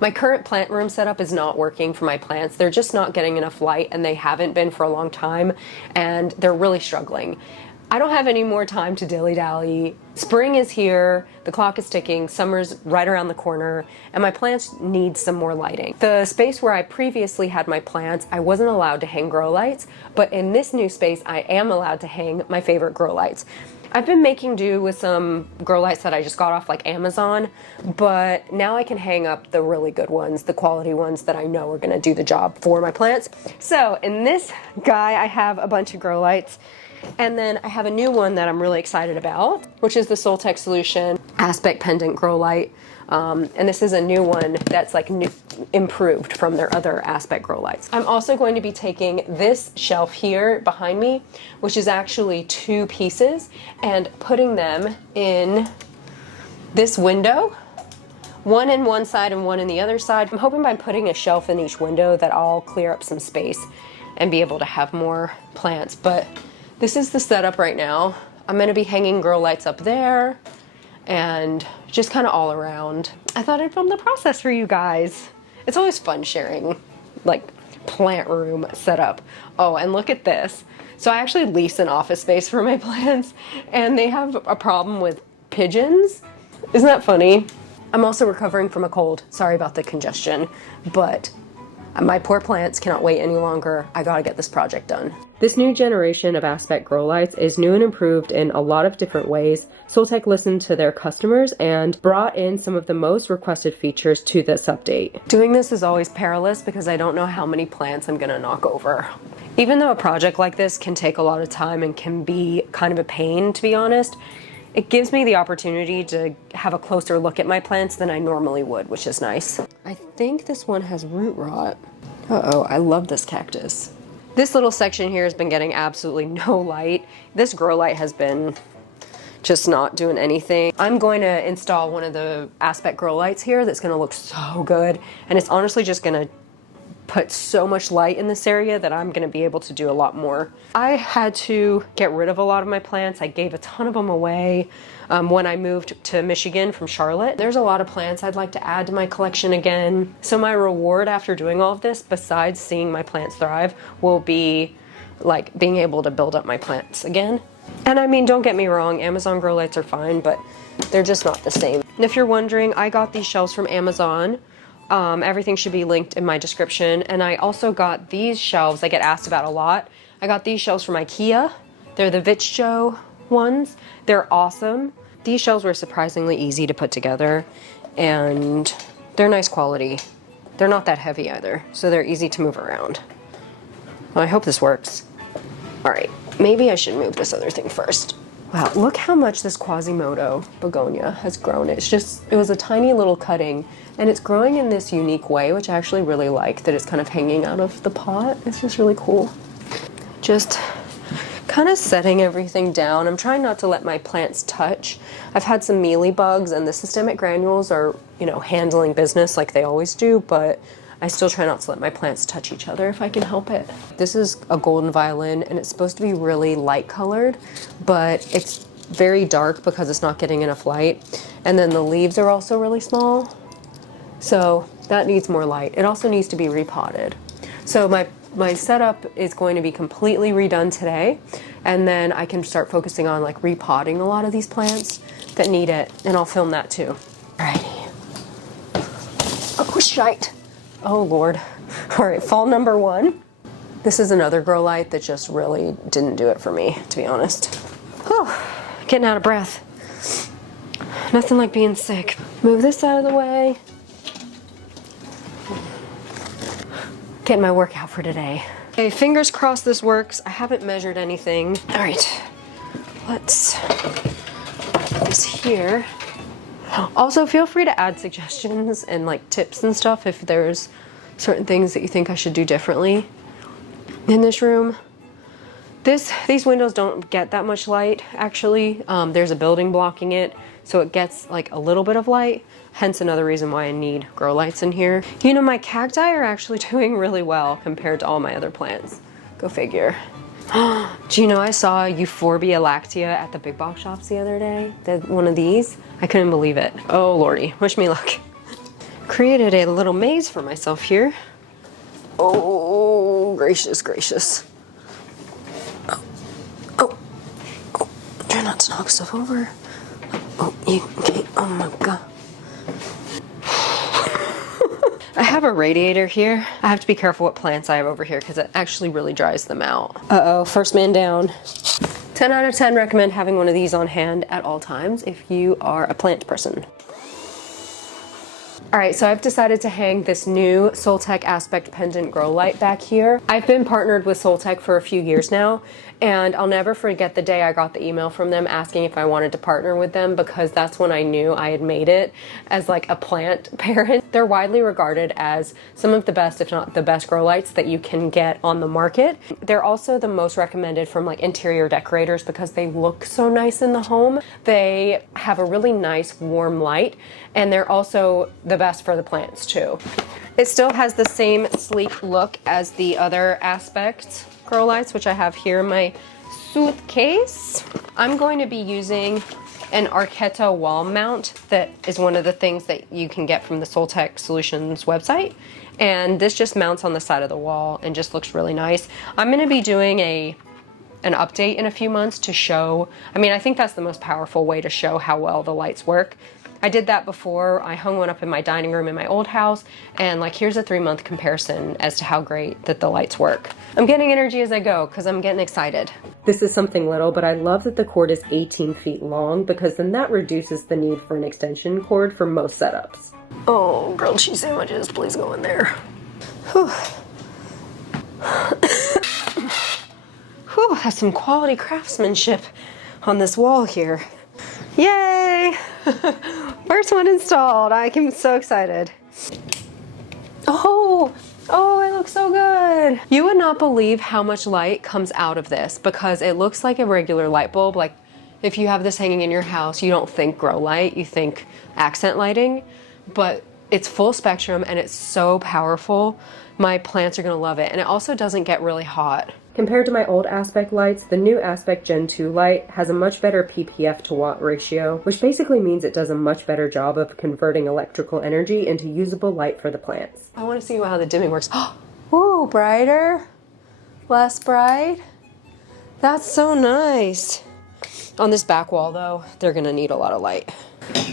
My current plant room setup is not working for my plants. They're just not getting enough light, and they haven't been for a long time, and they're really struggling. I don't have any more time to dilly-dally. Spring is here, the clock is ticking, summer's right around the corner, and my plants need some more lighting. The space where I previously had my plants, I wasn't allowed to hang grow lights, but in this new space, I am allowed to hang my favorite grow lights. I've been making do with some grow lights that I just got off like Amazon, but now I can hang up the really good ones, the quality ones that I know are gonna do the job for my plants. So in this guy, I have a bunch of grow lights, and then I have a new one that I'm really excited about, which is the Soltech Solution Aspect Pendant Grow Light. And this is a new one that's like improved from their other Aspect grow lights. I'm also going to be taking this shelf here behind me, which is actually 2 pieces, and putting them in this window, one in one side and one in the other side. I'm hoping by putting a shelf in each window that I'll clear up some space and be able to have more plants. But this is the setup right now. I'm going to be hanging grow lights up there and just kind of all around. I thought I'd film the process for you guys. It's always fun sharing like plant room setup. Oh, and look at this. So I actually lease an office space for my plants, and they have a problem with pigeons. Isn't that funny? I'm also recovering from a cold. Sorry about the congestion, but my poor plants cannot wait any longer. I gotta get this project done. This new generation of Aspect grow lights is new and improved in a lot of different ways. Soltech listened to their customers and brought in some of the most requested features to this update. Doing this is always perilous because I don't know how many plants I'm gonna knock over. Even though a project like this can take a lot of time and can be kind of a pain, to be honest, it gives me the opportunity to have a closer look at my plants than I normally would, which is nice. I think this one has root rot. Uh-oh, I love this cactus. This little section here has been getting absolutely no light. This grow light has been just not doing anything. I'm going to install one of the Aspect grow lights here that's gonna look so good, and it's honestly just gonna put so much light in this area that I'm gonna be able to do a lot more. I had to get rid of a lot of my plants. I gave a ton of them away when I moved to Michigan from Charlotte. There's a lot of plants I'd like to add to my collection again. So my reward after doing all of this, besides seeing my plants thrive, will be like being able to build up my plants again. And I mean, don't get me wrong, Amazon grow lights are fine, but they're just not the same. And if you're wondering, I got these shelves from Amazon. Everything should be linked in my description. And I also got these shelves I get asked about a lot. I got these shelves from IKEA. They're the Vitcho ones. They're awesome. These shelves were surprisingly easy to put together, and they're nice quality. They're not that heavy either, so they're easy to move around. Well, I hope this works. All right, maybe I should move this other thing first. Wow, look how much this Quasimodo begonia has grown. It was a tiny little cutting, and it's growing in this unique way, which I actually really like, that it's kind of hanging out of the pot. It's just really cool. Just kind of setting everything down. I'm trying not to let my plants touch. I've had some mealy bugs, and the systemic granules are, you know, handling business like they always do, but I still try not to let my plants touch each other if I can help it. This is a golden violin, and it's supposed to be really light colored, but it's very dark because it's not getting enough light. And then the leaves are also really small, so that needs more light. It also needs to be repotted. So my setup is going to be completely redone today, and then I can start focusing on like repotting a lot of these plants that need it, and I'll film that too. Alrighty. Oh, shite. Oh, Lord. All right, fall number 1. This is another grow light that just really didn't do it for me, to be honest. Whew, getting out of breath. Nothing like being sick. Move this out of the way. Getting my workout for today. Okay, fingers crossed this works. I haven't measured anything. All right, let's put this here. Also, feel free to add suggestions and like tips and stuff if there's certain things that you think I should do differently in this room. These windows don't get that much light, actually. There's a building blocking it, so it gets like a little bit of light, hence another reason why I need grow lights in here. You know, my cacti are actually doing really well compared to all my other plants. Go figure. Do you know I saw Euphorbia lactea at the big box shops the other day? One of these? I couldn't believe it. Oh lordy, wish me luck. Created a little maze for myself here. Oh, gracious, gracious. Oh, try not to knock stuff over. Oh, okay, oh my God. I have a radiator here. I have to be careful what plants I have over here because it actually really dries them out. Uh-oh, first man down. 10 out of 10 recommend having one of these on hand at all times if you are a plant person. All right, so I've decided to hang this new Soltech Aspect Pendant Grow Light back here. I've been partnered with Soltech for a few years now, and I'll never forget the day I got the email from them asking if I wanted to partner with them, because that's when I knew I had made it as like a plant parent. They're widely regarded as some of the best, if not the best, grow lights that you can get on the market. They're also the most recommended from like interior decorators because they look so nice in the home. They have a really nice warm light, and they're also the best for the plants too. It still has the same sleek look as the other Aspect grow lights, which I have here in my suitcase. I'm going to be using an Arquetta wall mount that is one of the things that you can get from the Soltech Solutions website. And this just mounts on the side of the wall and just looks really nice. I'm going to be doing an update in a few months to show, I think that's the most powerful way to show how well the lights work. I did that before. I hung one up in my dining room in my old house, and like here's a 3-month comparison as to how great that the lights work. I'm getting energy as I go because I'm getting excited. This is something little, but I love that the cord is 18 feet long because then that reduces the need for an extension cord for most setups. Oh, grilled cheese sandwiches, please go in there. Whew. Whew, has some quality craftsmanship on this wall here. Yay! First one installed. I am so excited. Oh, it looks so good. You would not believe how much light comes out of this because it looks like a regular light bulb. Like if you have this hanging in your house, you don't think grow light, you think accent lighting, but it's full spectrum and it's so powerful. My plants are gonna love it. And it also doesn't get really hot. Compared to my old Aspect lights, the new Aspect Gen 2 light has a much better ppf to watt ratio, which basically means it does a much better job of converting electrical energy into usable light for the plants. I want to see how the dimming works. Ooh, brighter, less bright. That's so nice. On this back wall though, they're gonna need a lot of light.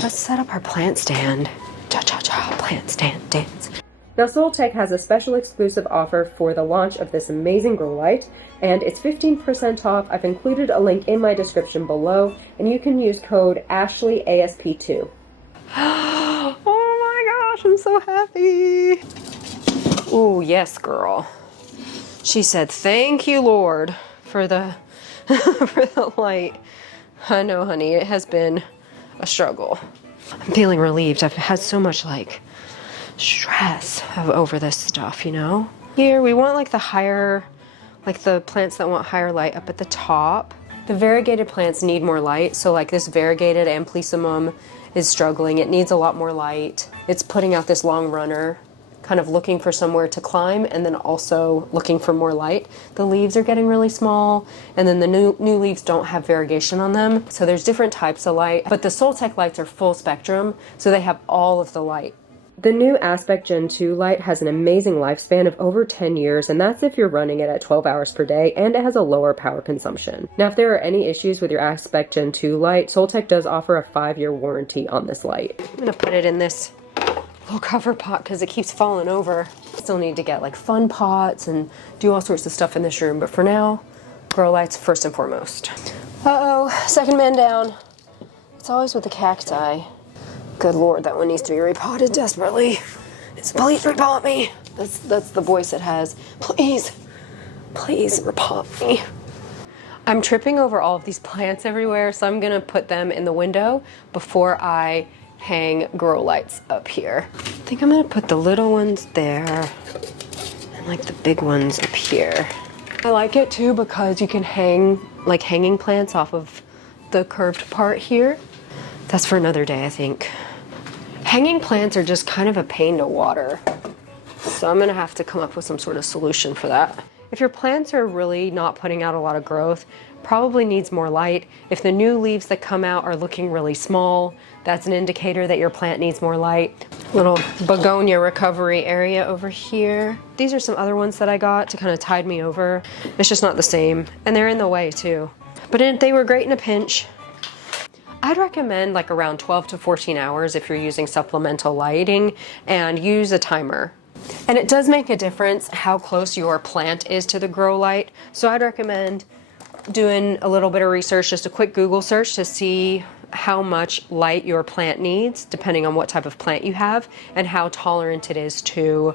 Let's set up our plant stand. Cha-cha-cha, plant stand dance. Now Soltech has a special exclusive offer for the launch of this amazing grow light, and it's 15% off. I've included a link in my description below, and you can use code ASHLEYASP2. Oh my gosh, I'm so happy. Ooh, yes, girl. She said, thank you, Lord, for the, for the light. I know, honey, it has been a struggle. I'm feeling relieved. I've had so much stress over this stuff, you know? Here we want like the higher, like the plants that want higher light up at the top. The variegated plants need more light, so like this variegated Amplicimum is struggling. It needs a lot more light. It's putting out this long runner, kind of looking for somewhere to climb and then also looking for more light. The leaves are getting really small, and then the new leaves don't have variegation on them. So there's different types of light, but the Soltech lights are full spectrum, so they have all of the light. The new Aspect Gen 2 light has an amazing lifespan of over 10 years, and that's if you're running it at 12 hours per day, and it has a lower power consumption. Now, if there are any issues with your Aspect Gen 2 light, Soltech does offer a 5-year warranty on this light. I'm gonna put it in this little cover pot because it keeps falling over. Still need to get like fun pots and do all sorts of stuff in this room, but for now, grow lights first and foremost. Uh-oh, second man down. It's always with the cacti. Good Lord, that one needs to be repotted desperately. It's please repot me. That's the voice it has. Please, please repot me. I'm tripping over all of these plants everywhere, so I'm gonna put them in the window before I hang grow lights up here. I think I'm gonna put the little ones there and like the big ones up here. I like it too because you can hang like hanging plants off of the curved part here. That's for another day, I think. Hanging plants are just kind of a pain to water, so I'm gonna have to come up with some sort of solution for that. If your plants are really not putting out a lot of growth, probably needs more light. If the new leaves that come out are looking really small, that's an indicator that your plant needs more light. Little begonia recovery area over here. These are some other ones that I got to kind of tide me over. It's just not the same, and they're in the way too. But they were great in a pinch. I'd recommend like around 12 to 14 hours if you're using supplemental lighting, and use a timer. And it does make a difference how close your plant is to the grow light. So I'd recommend doing a little bit of research, just a quick Google search to see how much light your plant needs, depending on what type of plant you have and how tolerant it is to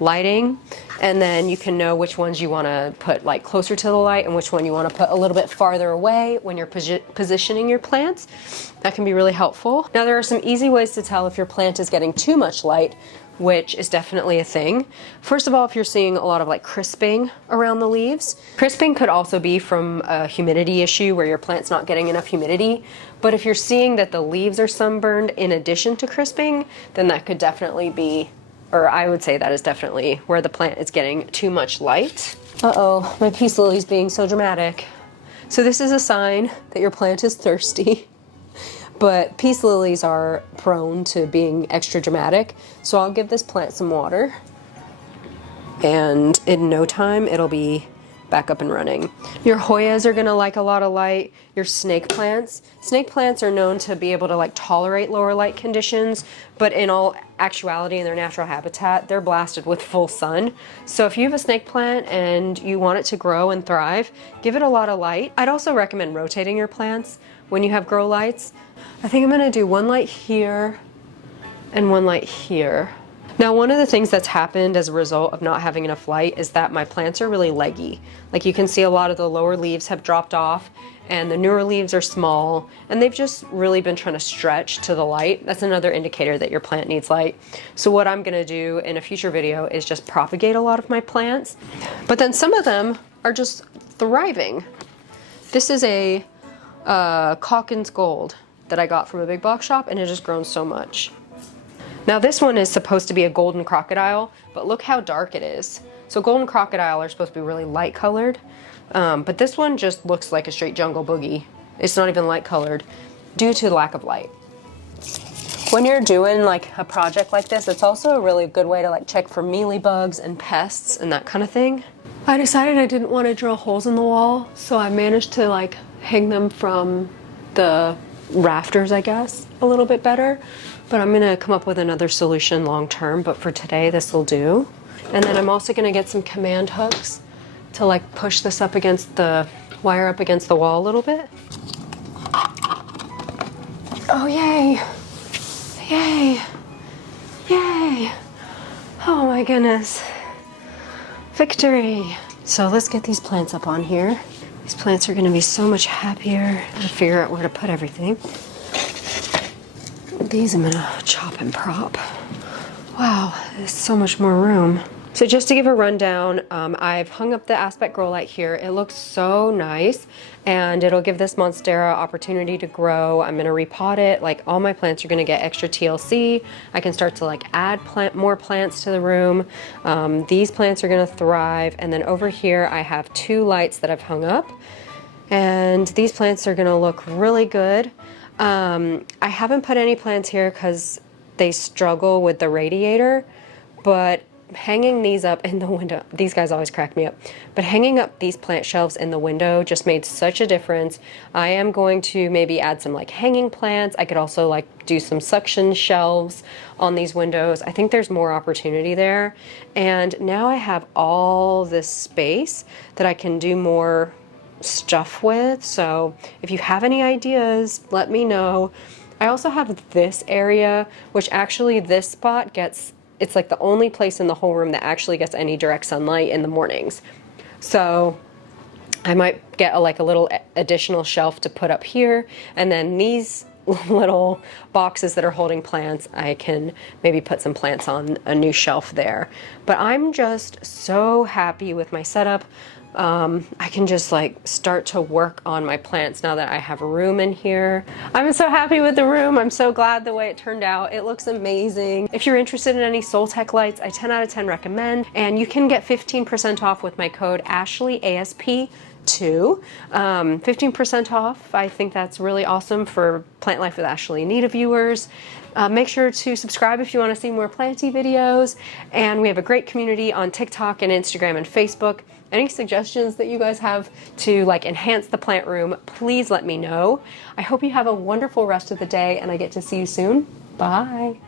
lighting. And then you can know which ones you want to put like closer to the light and which one you want to put a little bit farther away when you're positioning your plants. That can be really helpful. Now there are some easy ways to tell if your plant is getting too much light, which is definitely a thing. First of all, if you're seeing a lot of like crisping around the leaves. Crisping could also be from a humidity issue where your plant's not getting enough humidity. But if you're seeing that the leaves are sunburned in addition to crisping, then that could definitely be, or I would say that is definitely where the plant is getting too much light. Uh-oh, my peace lily's being so dramatic. So this is a sign that your plant is thirsty. But peace lilies are prone to being extra dramatic, so I'll give this plant some water, and in no time it'll be back up and running. Your Hoyas are gonna like a lot of light. Your snake plants are known to be able to like tolerate lower light conditions, but in all actuality in their natural habitat, they're blasted with full sun. So if you have a snake plant and you want it to grow and thrive, give it a lot of light. I'd also recommend rotating your plants when you have grow lights. I think I'm gonna do one light here and one light here. Now, one of the things that's happened as a result of not having enough light is that my plants are really leggy. Like you can see a lot of the lower leaves have dropped off and the newer leaves are small, and they've just really been trying to stretch to the light. That's another indicator that your plant needs light. So what I'm gonna do in a future video is just propagate a lot of my plants, but then some of them are just thriving. This is a Calkins Gold that I got from a big box shop, and it has grown so much. Now this one is supposed to be a golden crocodile, but look how dark it is. So golden crocodile are supposed to be really light colored, but this one just looks like a straight jungle boogie. It's not even light colored due to the lack of light. When you're doing like a project like this, it's also a really good way to like check for mealybugs and pests and that kind of thing. I decided I didn't want to drill holes in the wall, so I managed to like hang them from the rafters, I guess, a little bit better. But I'm gonna come up with another solution long term, but for today this will do. And then I'm also gonna get some command hooks to like push this up against the wire up against the wall a little bit. Oh yay! Yay! Yay! Oh my goodness. Victory! So let's get these plants up on here. These plants are gonna be so much happier to figure out where to put everything. These I'm gonna chop and prop. Wow, there's so much more room. So just to give a rundown, I've hung up the aspect grow light here. It looks so nice, and it'll give this Monstera opportunity to grow. I'm gonna repot it. Like all my plants are gonna get extra TLC. I can start to like add more plants to the room. These plants are gonna thrive. And then over here, I have 2 lights that I've hung up, and these plants are gonna look really good. I haven't put any plants here because they struggle with the radiator, but hanging these up in the window, these guys always crack me up, but hanging up these plant shelves in the window just made such a difference. I am going to maybe add some like hanging plants. I could also like do some suction shelves on these windows. I think there's more opportunity there. And now I have all this space that I can do more stuff with. So if you have any ideas, let me know. I also have this area, which actually this spot gets, it's like the only place in the whole room that actually gets any direct sunlight in the mornings. So I might get like a little additional shelf to put up here, and then these little boxes that are holding plants, I can maybe put some plants on a new shelf there. But I'm just so happy with my setup. I can just like start to work on my plants now that I have room in here. I'm so happy with the room. I'm so glad the way it turned out. It looks amazing. If you're interested in any Soltech lights, I 10 out of 10 recommend, and you can get 15% off with my code AshleyASP2. 15% off. I think that's really awesome for Plant Life with Ashley Anita viewers. Make sure to subscribe if you want to see more planty videos, and we have a great community on TikTok and Instagram and Facebook. Any suggestions that you guys have to like enhance the plant room, please let me know. I hope you have a wonderful rest of the day, and I get to see you soon. Bye.